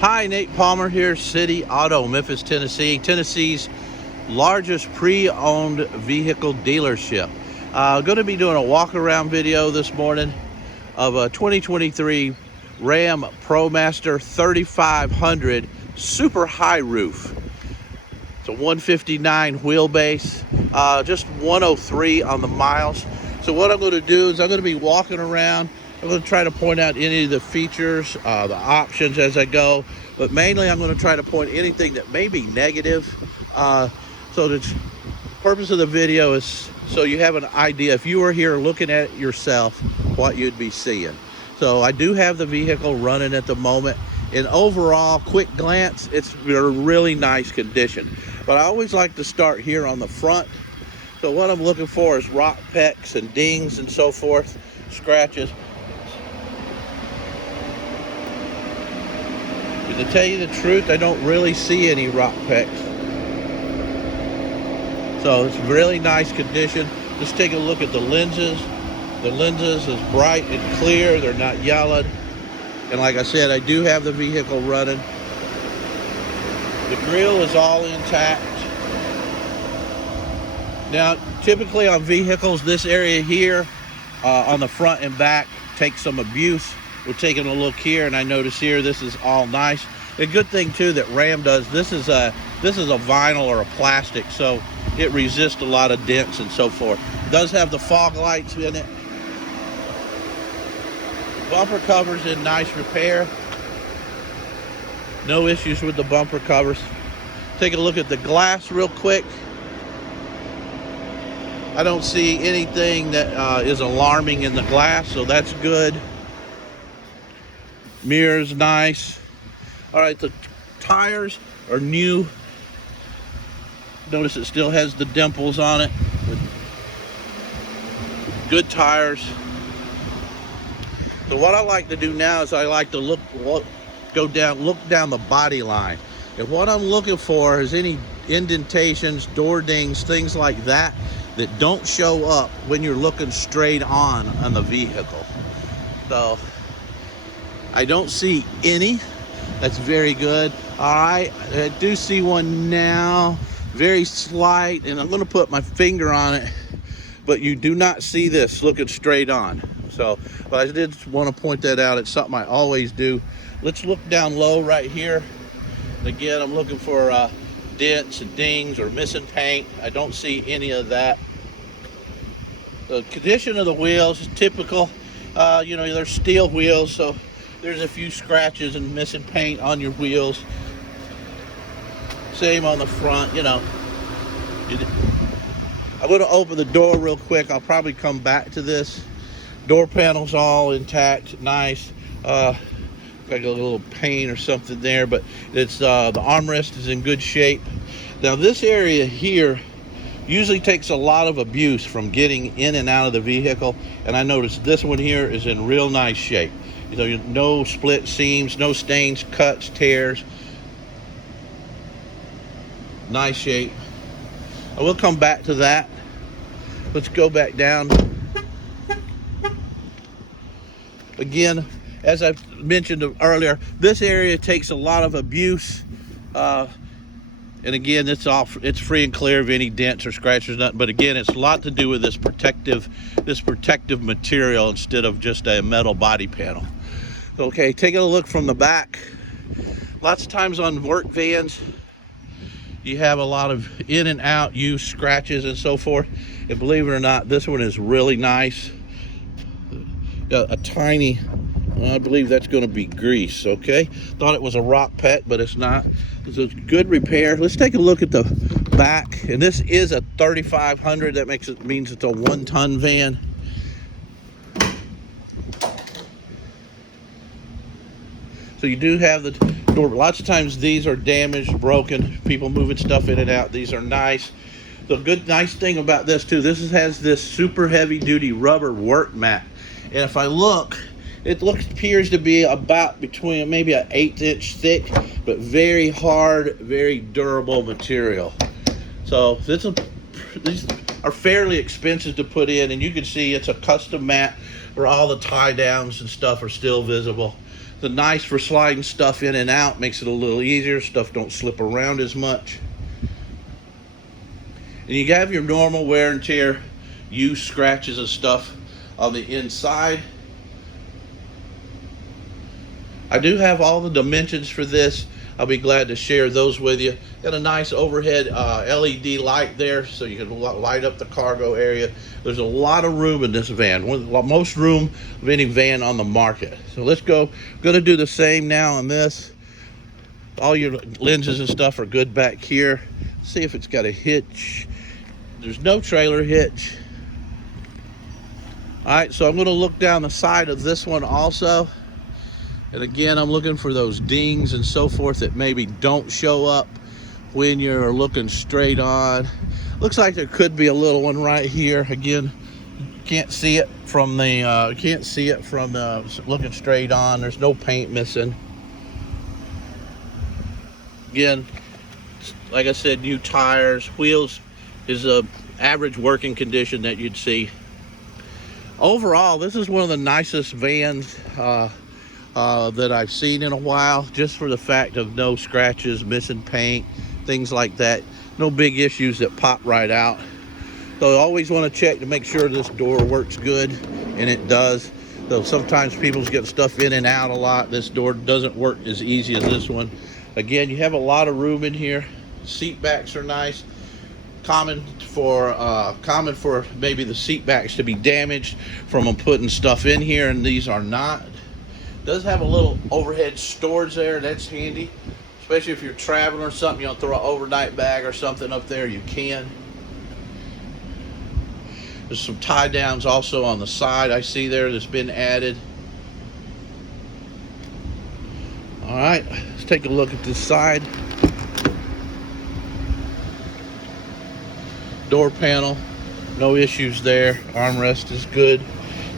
Hi, Nate Palmer here, City Auto, Memphis, Tennessee. Tennessee's largest pre-owned vehicle dealership. Going to be doing a walk-around video this morning of a 2023 Ram Promaster 3500 super high roof. It's a 159 wheelbase, just 103 on the miles. So what I'm going to do is I'm going to be walking around. I'm going to try to point out any of the features, the options as I go, but mainly I'm going to try to point anything that may be negative. So the purpose of the video is so you have an idea, if you were here looking at it yourself, what you'd be seeing. So I do have the vehicle running at the moment. In overall quick glance, it's in really nice condition. But I always like to start here on the front. So what I'm looking for is rock pecks and dings and so forth, scratches. To tell you the truth, I don't really see any rock pecks. So it's really nice condition. Just take a look at the lenses. The lenses is bright and clear. They're not yellowed. And like I said, I do have the vehicle running. The grille is all intact. Now, typically on vehicles, this area here on the front and back takes some abuse. We're taking a look here, and I notice here this is all nice. The good thing too that Ram does, this is a vinyl or a plastic, so it resists a lot of dents and so forth. It does have the fog lights in it. Bumper covers in nice repair. No issues with the bumper covers. Take a look at the glass real quick. I don't see anything that is alarming in the glass, so that's good. Mirror's nice. All right, the tires are new. Notice it still has the dimples on it. Good tires. So what I like to do now is I like to look down the body line. And what I'm looking for is any indentations, door dings, things like that that don't show up when you're looking straight on the vehicle. So I don't see any. That's very good. All right, I do see one now, very slight, and I'm going to put my finger on it, but you do not see this looking straight on. So, but I did want to point that out. It's something I always do. Let's look down low right here. Again, I'm looking for dents and dings or missing paint. I don't see any of that. The condition of the wheels is typical. You know, they're steel wheels, so there's a few scratches and missing paint on your wheels. Same on the front, you know. I'm going to open the door real quick. I'll probably come back to this. Door panel's all intact, nice. Got a little paint or something there, but it's the armrest is in good shape. Now this area here usually takes a lot of abuse from getting in and out of the vehicle, and I noticed this one here is in real nice shape. You know, no split seams, no stains, cuts, tears. Nice shape. I will come back to that. Let's go back down. Again, as I mentioned earlier, this area takes a lot of abuse. And again, it's free and clear of any dents or scratches, nothing. But again, it's a lot to do with this protective material instead of just a metal body panel. Okay, taking a look from the back. Lots of times on work vans, you have a lot of in and out use, scratches and so forth. And believe it or not, this one is really nice. Got a tiny, I believe that's going to be grease. Okay, thought it was a rock peck, but it's not. So it's good repair. Let's take a look at the back. And this is a 3500. That means it's a 1-ton van. So you do have the door. Lots of times these are damaged, broken, people moving stuff in and out. These are nice. The nice thing about this too, has this super heavy duty rubber work mat. And if I look, it appears to be about between maybe an 1/8 inch thick, but very hard, very durable material. So these are fairly expensive to put in, and you can see it's a custom mat where all the tie downs and stuff are still visible. The nice for sliding stuff in and out, makes it a little easier. Stuff don't slip around as much. And you have your normal wear and tear, use scratches and stuff on the inside. I do have all the dimensions for this. I'll be glad to share those with you. Got a nice overhead LED light there so you can light up the cargo area. There's a lot of room in this van, most room of any van on the market. So let's go. Going to do the same now on this. All your lenses and stuff are good back here. See if it's got a hitch. There's no trailer hitch. All right, so I'm going to look down the side of this one also. And again, I'm looking for those dings and so forth that maybe don't show up when you're looking straight on. Looks like there could be a little one right here. Again, can't see it from the looking straight on. There's no paint missing. Again, like I said, new tires, wheels is a average working condition that you'd see. Overall, this is one of the nicest vans that I've seen in a while, just for the fact of no scratches, missing paint, things like that. No big issues that pop right out. So I always want to check to make sure this door works good, and it does. Though sometimes people get stuff in and out a lot. This door doesn't work as easy as this one. Again, you have a lot of room in here. Seat backs are nice. Common for maybe the seat backs to be damaged from them putting stuff in here, and these are not. Does have a little overhead storage there. That's handy, especially if you're traveling or something. You want to throw an overnight bag or something up there, you can. There's some tie downs also on the side I see there that's been added. All right, let's take a look at this side. Door panel, no issues there. Armrest is good.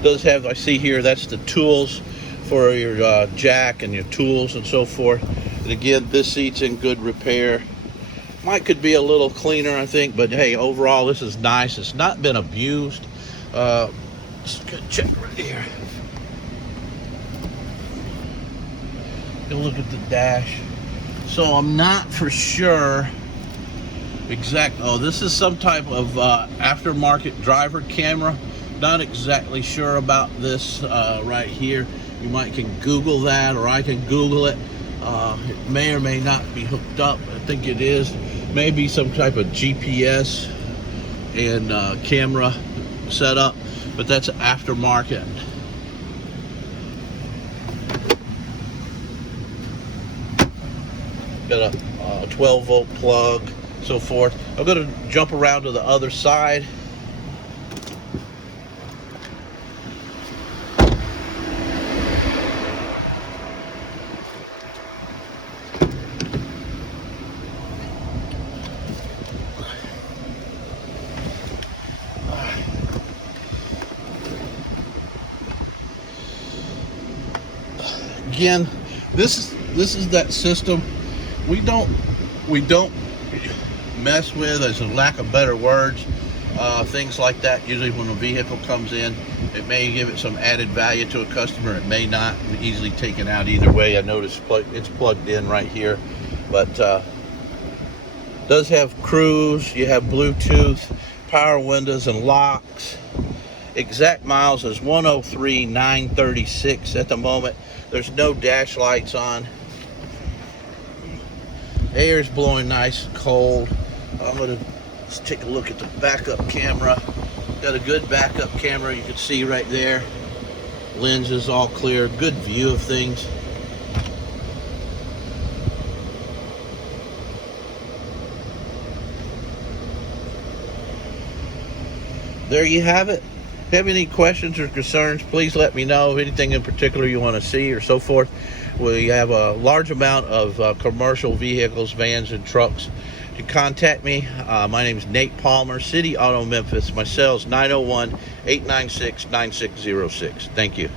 Does have, I see here, that's the tools for your jack and your tools and so forth. And again, this seat's in good repair. Could be a little cleaner, I think, but hey, overall this is nice. It's not been abused. Just gonna check right here. Go look at the dash. So I'm not for sure oh, this is some type of aftermarket driver camera. Not exactly sure about this right here. You can Google that, or I can Google it. It may or may not be hooked up. I think it is. Maybe some type of GPS and camera setup, but that's aftermarket. Got a 12-volt plug, so forth. I'm going to jump around to the other side. Again, this is that system we don't mess with, as a lack of better words, things like that. Usually when a vehicle comes in, it may give it some added value to a customer, it may not. Easily taken out either way. I noticed it's plugged in right here, but does have cruise, you have Bluetooth, power windows and locks. Exact miles is 103,936 at the moment. There's no dash lights on. Air's blowing nice and cold. Let's take a look at the backup camera. Got a good backup camera, you can see right there. Lens is all clear, good view of things. There you have it. If you have any questions or concerns, please let me know. Anything in particular you want to see or so forth. We have a large amount of commercial vehicles, vans, and trucks. You can contact me. My name is Nate Palmer, City Auto Memphis. My cell is 901-896-9606. Thank you.